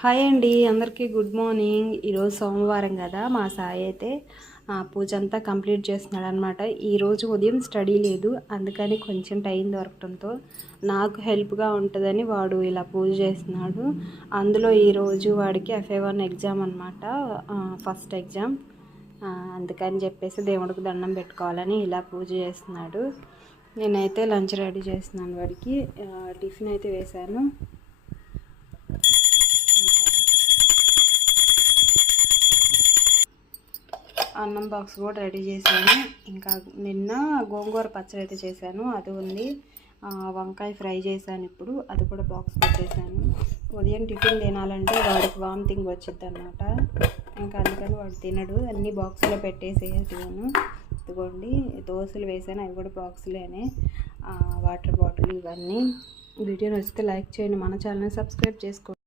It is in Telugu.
హాయ్ అండి, అందరికీ గుడ్ మార్నింగ్. ఈరోజు సోమవారం కదా, మా సాయి అయితే పూజ అంతా కంప్లీట్ చేస్తున్నాడు అనమాట. ఈరోజు ఉదయం స్టడీ లేదు, అందుకని కొంచెం టైం దొరకడంతో నాకు హెల్ప్గా ఉంటుందని వాడు ఇలా పూజ చేస్తున్నాడు. అందులో ఈరోజు వాడికి FA1 ఎగ్జామ్ అనమాట, ఫస్ట్ ఎగ్జామ్. అందుకని చెప్పేసి దేవుడికి దండం పెట్టుకోవాలని ఇలా పూజ చేస్తున్నాడు. నేనైతే లంచ్ రెడీ చేస్తున్నాను. వాడికి టిఫిన్ అయితే వేశాను. అన్నం బాక్స్ కూడా రెడీ చేశాను. ఇంకా నిన్న గోంగూర పచ్చడి అయితే చేశాను, అది ఉంది. వంకాయ ఫ్రై చేశాను, ఇప్పుడు అది కూడా బాక్స్ పెట్టేశాను. ఉదయం టిఫిన్ తినాలంటే వాడికి వామిటింగ్ వచ్చింది అనమాట. ఇంకా అందుకని వాడు తినడు, అన్నీ బాక్స్లో పెట్టేసేసాను. ఇదిగోండి దోశలు వేసాను, అవి కూడా బాక్స్లోనే. వాటర్ బాటిల్ ఇవన్నీ. వీడియో నచ్చితే లైక్ చేయండి, మన ఛానల్ని సబ్స్క్రైబ్ చేసుకోండి.